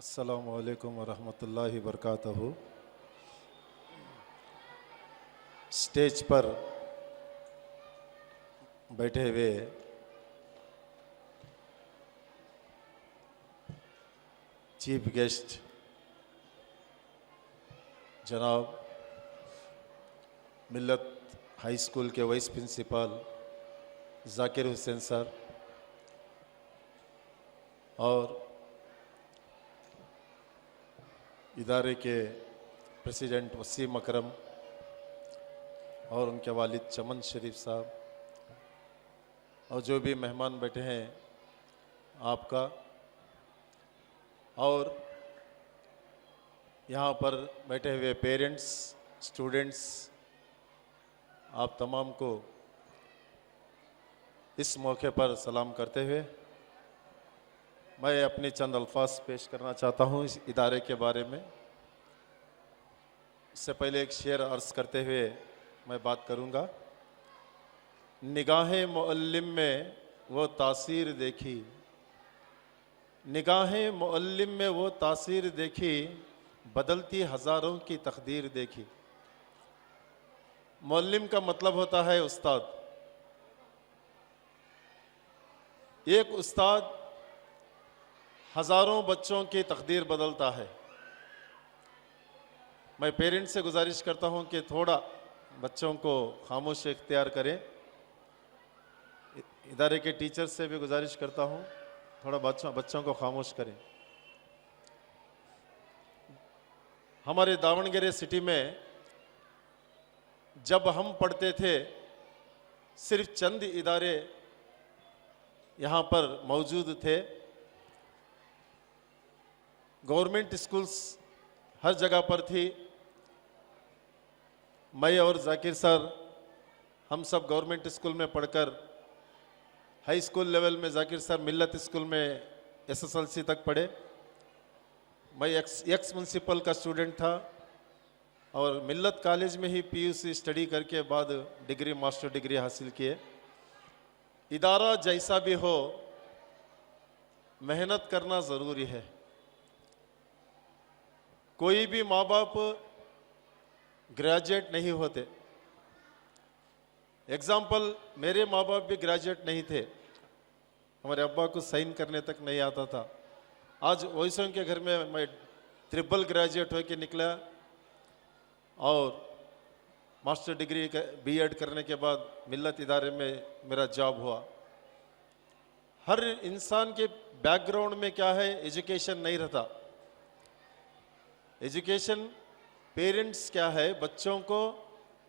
अस्सलामु अलैकुम वरहमतुल्लाहि वबरकातुहू। स्टेज पर बैठे हुए चीफ गेस्ट जनाब मिल्लत हाई स्कूल के vice principal Zakir Hussain sir और इदारे के प्रेसिडेंट वसीम अकरम और उनके वालिद चमन शरीफ साहब और जो भी मेहमान बैठे हैं आपका, और यहाँ पर बैठे हुए पेरेंट्स, स्टूडेंट्स, आप तमाम को इस मौके पर सलाम करते हुए मैं अपने चंद अल्फाज पेश करना चाहता हूँ इस इदारे के बारे में। इससे पहले एक शेर अर्ज़ करते हुए मैं बात करूँगा। निगाहें मुअल्लिम में वो तासीर देखी, निगाहें मुअल्लिम में वो तासीर देखी, बदलती हज़ारों की तकदीर देखी। मुअल्लिम का मतलब होता है उस्ताद। एक उस्ताद हज़ारों बच्चों की तकदीर बदलता है। मैं पेरेंट्स से गुजारिश करता हूं कि थोड़ा बच्चों को खामोश इख्तियार करें। इदारे के टीचर्स से भी गुजारिश करता हूं थोड़ा बच्चों को खामोश करें। हमारे दावणगेरे सिटी में जब हम पढ़ते थे सिर्फ चंद इदारे यहाँ पर मौजूद थे। गवर्नमेंट स्कूल्स हर जगह पर थी। मैं और जाकिर सर हम सब गवर्नमेंट स्कूल में पढ़कर हाई स्कूल लेवल में, जाकिर सर मिल्लत स्कूल में एसएसएलसी तक पढ़े। मैं एक्स म्यूनसिपल का स्टूडेंट था और मिल्लत कॉलेज में ही पीयूसी स्टडी करके बाद डिग्री, मास्टर डिग्री हासिल किए। इदारा जैसा भी हो मेहनत करना ज़रूरी है। कोई भी माँ बाप ग्रेजुएट नहीं होते। एग्जाम्पल, मेरे माँ बाप भी ग्रेजुएट नहीं थे। हमारे अब्बा को साइन करने तक नहीं आता था। आज वैसों के घर में मैं ट्रिपल ग्रेजुएट होकर निकला और मास्टर डिग्री बीएड करने के बाद मिल्लत इदारे में मेरा जॉब हुआ। हर इंसान के बैकग्राउंड में क्या है, एजुकेशन नहीं रहता। एजुकेशन पेरेंट्स क्या है, बच्चों को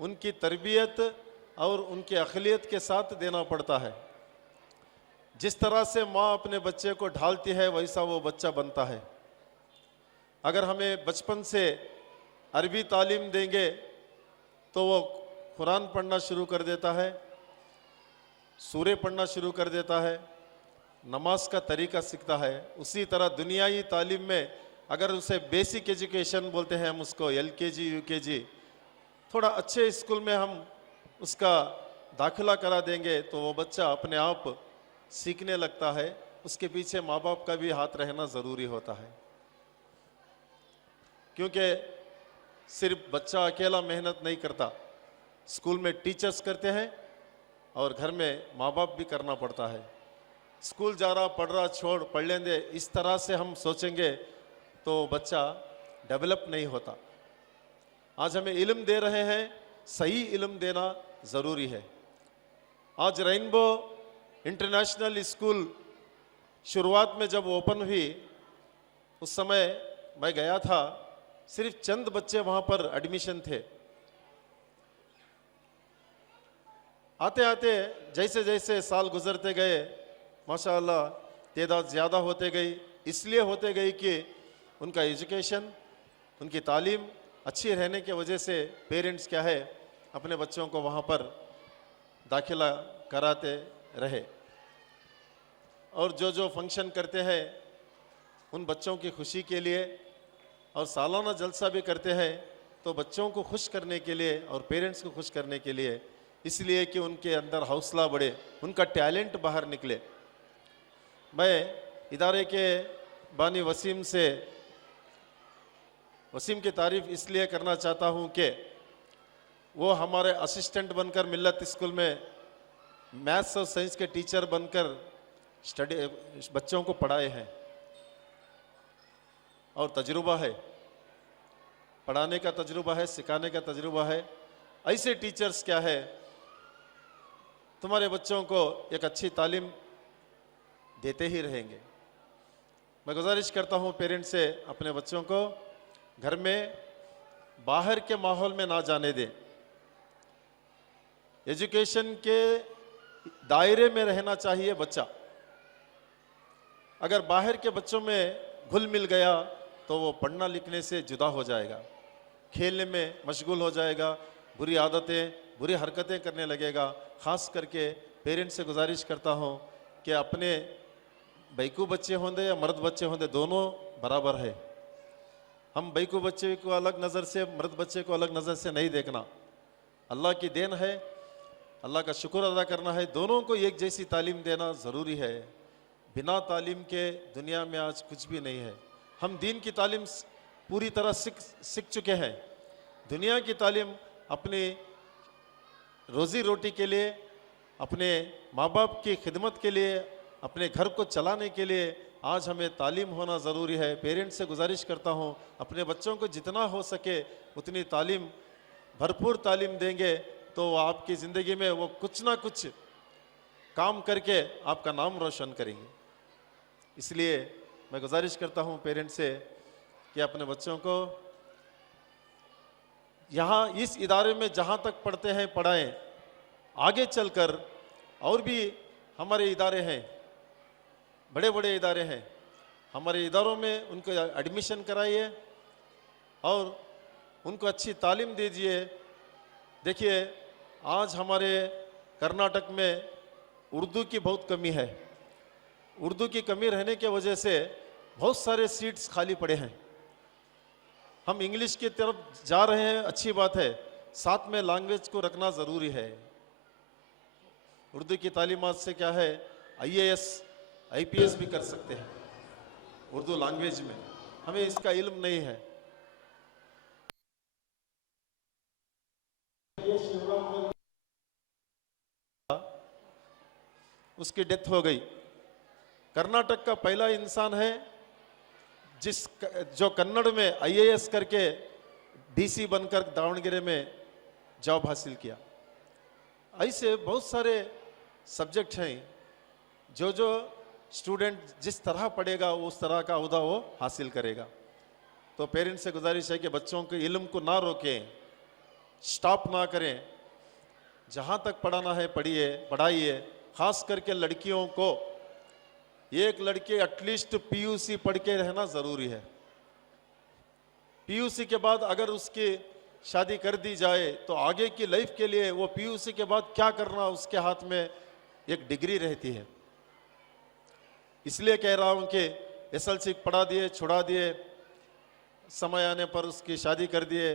उनकी तरबियत और उनकी अक़लियत के साथ देना पड़ता है। जिस तरह से माँ अपने बच्चे को ढालती है वैसा वो बच्चा बनता है। अगर हमें बचपन से अरबी तालीम देंगे तो वो कुरान पढ़ना शुरू कर देता है, सूरे पढ़ना शुरू कर देता है, नमाज का तरीका सीखता है। उसी तरह दुनियाई तालीम में अगर उसे बेसिक एजुकेशन बोलते हैं हम उसको, एलकेजी यूकेजी, थोड़ा अच्छे स्कूल में हम उसका दाखिला करा देंगे तो वो बच्चा अपने आप सीखने लगता है। उसके पीछे माँ बाप का भी हाथ रहना ज़रूरी होता है, क्योंकि सिर्फ बच्चा अकेला मेहनत नहीं करता। स्कूल में टीचर्स करते हैं और घर में माँ बाप भी करना पड़ता है। स्कूल जा रहा, पढ़ रहा, छोड़, पढ़ लेंगे, इस तरह से हम सोचेंगे तो बच्चा डेवलप नहीं होता। आज हमें इल्म दे रहे हैं, सही इल्म देना ज़रूरी है। आज रेनबो इंटरनेशनल स्कूल शुरुआत में जब ओपन हुई उस समय मैं गया था, सिर्फ चंद बच्चे वहाँ पर एडमिशन थे। आते आते जैसे जैसे साल गुजरते गए माशाअल्लाह तादाद ज़्यादा होते गई। इसलिए होते गई कि उनका एजुकेशन, उनकी तालीम अच्छी रहने की वजह से पेरेंट्स क्या है अपने बच्चों को वहाँ पर दाखिला कराते रहे। और जो जो फंक्शन करते हैं उन बच्चों की खुशी के लिए और सालाना जलसा भी करते हैं तो बच्चों को खुश करने के लिए और पेरेंट्स को खुश करने के लिए, इसलिए कि उनके अंदर हौसला बढ़े, उनका टैलेंट बाहर निकले। मैं इदारे के बानी वसीम से वसीम की तारीफ इसलिए करना चाहता हूं कि वो हमारे असिस्टेंट बनकर मिल्लत स्कूल में मैथ्स और साइंस के टीचर बनकर स्टडी बच्चों को पढ़ाए हैं और तजुर्बा है, पढ़ाने का तजुर्बा है, सिखाने का तजुर्बा है। ऐसे टीचर्स क्या है तुम्हारे बच्चों को एक अच्छी तालीम देते ही रहेंगे। मैं गुजारिश करता हूं पेरेंट्स से अपने बच्चों को घर में बाहर के माहौल में ना जाने दें, एजुकेशन के दायरे में रहना चाहिए बच्चा। अगर बाहर के बच्चों में घुल मिल गया तो वो पढ़ना लिखने से जुदा हो जाएगा, खेलने में मशगूल हो जाएगा, बुरी आदतें बुरी हरकतें करने लगेगा। ख़ास करके पेरेंट्स से गुजारिश करता हूँ कि अपने बैकू बच्चे होंगे या मर्द बच्चे होंगे दोनों बराबर है। हम बैकू बच्चे को अलग नज़र से, मर्द बच्चे को अलग नज़र से नहीं देखना। अल्लाह की देन है, अल्लाह का शुक्र अदा करना है। दोनों को एक जैसी तालीम देना ज़रूरी है। बिना तालीम के दुनिया में आज कुछ भी नहीं है। हम दीन की तालीम पूरी तरह सीख चुके हैं। दुनिया की तालीम अपनी रोज़ी रोटी के लिए, अपने माँ बाप की खिदमत के लिए, अपने घर को चलाने के लिए आज हमें तालीम होना ज़रूरी है। पेरेंट्स से गुजारिश करता हूँ अपने बच्चों को जितना हो सके उतनी तालीम, भरपूर तालीम देंगे तो आपकी ज़िंदगी में वो कुछ ना कुछ काम करके आपका नाम रोशन करेंगे। इसलिए मैं गुजारिश करता हूँ पेरेंट्स से कि अपने बच्चों को यहाँ इस इदारे में जहाँ तक पढ़ते हैं पढ़ाएं। आगे चलकर और भी हमारे इदारे हैं, बड़े बड़े इदारे हैं, हमारे इदारों में उनको एडमिशन कराइए और उनको अच्छी तालीम दीजिए। देखिए आज हमारे कर्नाटक में उर्दू की बहुत कमी है। उर्दू की कमी रहने की वजह से बहुत सारे सीट्स खाली पड़े हैं। हम इंग्लिश की तरफ जा रहे हैं, अच्छी बात है, साथ में लैंग्वेज को रखना ज़रूरी है। उर्दू की तालीमात से क्या है, IAS IPS भी कर सकते हैं उर्दू लैंग्वेज में। हमें इसका इल्म नहीं है। उसकी डेथ हो गई। कर्नाटक का पहला इंसान है जो कन्नड़ में IAS करके DC बनकर दावणगेरे में जॉब हासिल किया। ऐसे बहुत सारे सब्जेक्ट हैं जो स्टूडेंट जिस तरह पढ़ेगा उस तरह का उहदा वो हासिल करेगा। तो पेरेंट्स से गुजारिश है कि बच्चों के इल्म को ना रोकें, स्टॉप ना करें। जहाँ तक पढ़ाना है पढ़िए, पढ़ाइए। खास करके लड़कियों को, एक लड़के एटलीस्ट PUC पढ़ के रहना ज़रूरी है। PUC के बाद अगर उसकी शादी कर दी जाए तो आगे की लाइफ के लिए वो PUC के बाद क्या करना उसके हाथ में एक डिग्री रहती है। इसलिए कह रहा हूँ कि SLC पढ़ा दिए, छुड़ा दिए, समय आने पर उसकी शादी कर दिए,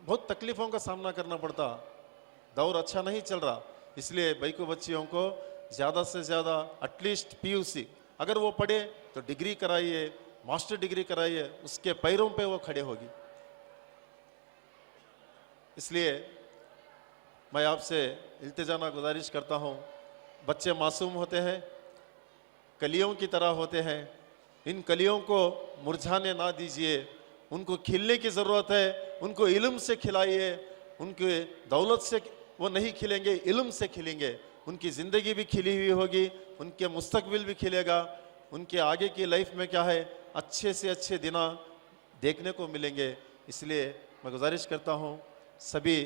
बहुत तकलीफ़ों का सामना करना पड़ता, दौर अच्छा नहीं चल रहा। इसलिए बैकू बच्चियों को ज़्यादा से ज़्यादा एटलीस्ट PUC अगर वो पढ़े तो डिग्री कराइए, मास्टर डिग्री कराइए, उसके पैरों पे वो खड़े होगी। इसलिए मैं आपसे इल्तिजाना गुजारिश करता हूँ, बच्चे मासूम होते हैं, कलियों की तरह होते हैं। इन कलियों को मुरझाने ना दीजिए, उनको खिलने की ज़रूरत है। उनको इल्म से खिलाइए। उनके दौलत से वो नहीं खिलेंगे, इल्म से खिलेंगे। उनकी ज़िंदगी भी खिली हुई होगी, उनके मुस्तकबिल भी खिलेगा। उनके आगे की लाइफ में क्या है, अच्छे से अच्छे दिन देखने को मिलेंगे। इसलिए मैं गुजारिश करता हूँ सभी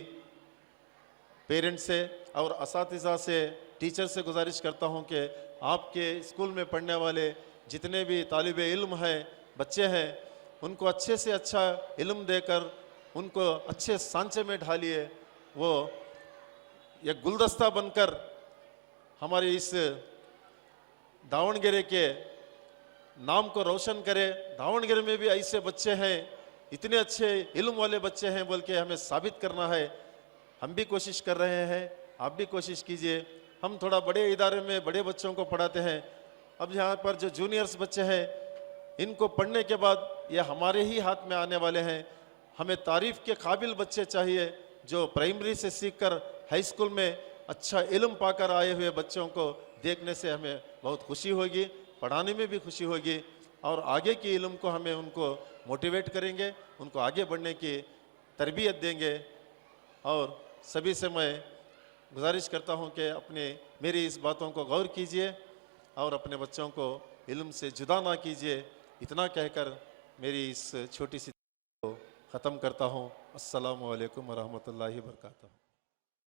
पेरेंट्स से और असातिज़ा से, टीचर से गुजारिश करता हूँ कि आपके स्कूल में पढ़ने वाले जितने भी तालिब इल्म हैं, बच्चे हैं, उनको अच्छे से अच्छा इल्म देकर उनको अच्छे सांचे में ढालिए। वो एक गुलदस्ता बनकर हमारे इस दावणगेरे के नाम को रोशन करे। दावणगेरे में भी ऐसे बच्चे हैं, इतने अच्छे इल्म वाले बच्चे हैं बोल के हमें साबित करना है। हम भी कोशिश कर रहे हैं, आप भी कोशिश कीजिए। हम थोड़ा बड़े इदारे में बड़े बच्चों को पढ़ाते हैं। अब यहाँ पर जो जूनियर्स बच्चे हैं इनको पढ़ने के बाद ये हमारे ही हाथ में आने वाले हैं। हमें तारीफ़ के काबिल बच्चे चाहिए, जो प्राइमरी से सीखकर हाई स्कूल में अच्छा इल्म पाकर आए हुए बच्चों को देखने से हमें बहुत खुशी होगी, पढ़ाने में भी खुशी होगी, और आगे की इल्म को हमें उनको मोटिवेट करेंगे, उनको आगे बढ़ने की तरबियत देंगे। और सभी से मैं गुजारिश करता हूं कि मेरी इस बातों को गौर कीजिए और अपने बच्चों को इल्म से जुदा ना कीजिए। इतना कहकर मेरी इस छोटी सी को ख़त्म करता हूँ। अस्सलामु अलैकुम व रहमतुल्लाहि व बरकातहू।